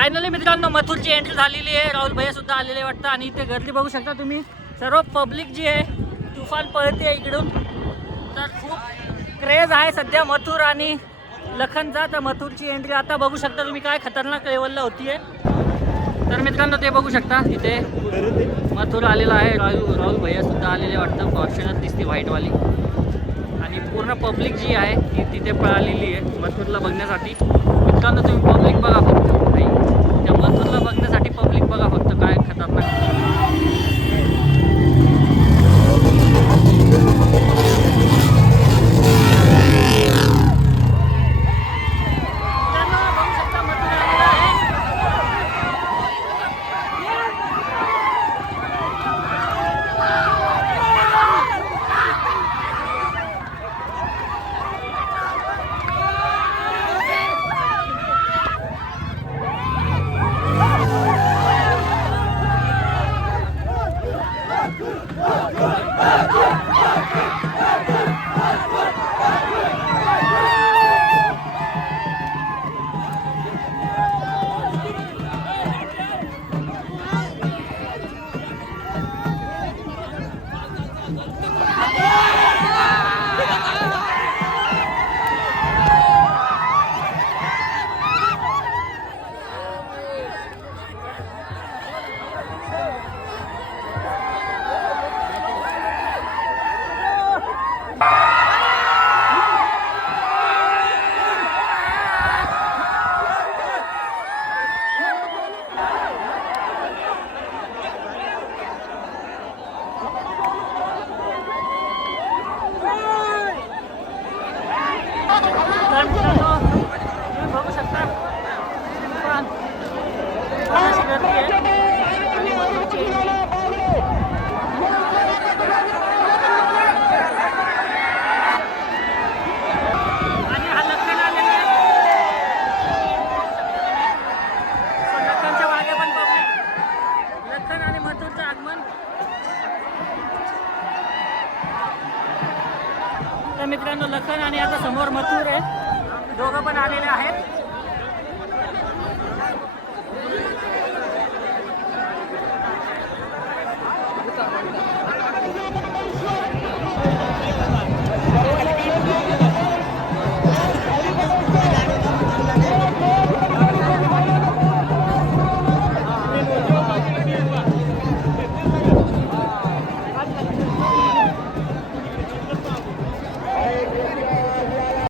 Finally मित्रांनो मथुरची entry झालेली आहे. राहुल भैया सुद्धा आलेले वाटतं आणि इथे गर्दी बघू शकता तुम्ही. सर्व पब्लिक जी आहे तुफान पळते इकडून. तर खूप क्रेज आहे सध्या मथुर आणि लखनचा. तर मथुरची एंट्री आता बघू शकता तुम्ही काय खतरनाक लेवलला होतीये. तर मित्रांनो ते बघू शकता इथे मथुर आलेला आहे. राहुल भैया सुद्धा आलेले वाटतं. फॉर्च्युनर दिसते व्हाईटवाली आणि पूर्ण पब्लिक जी आहे ती तिथे पळालेली आहे मथुरला बघण्यासाठी. मित्रांनो तुम्ही पब्लिक बघा फक्त. नाही त्या मथुरला बघण्यासाठी पब्लिक बघा फक्त काय खतरनाक. बघू शकता अशी गर्दी आहे आणि मथुरची आणि हा लखन आलेला आहे. लखनच्या मागे पण पब्लिक. लखन आणि मथुरचं आगमन. तर मित्रांनो लखन आणि आता समोर मथुर आहे. दोघं पण आलेले आहेत.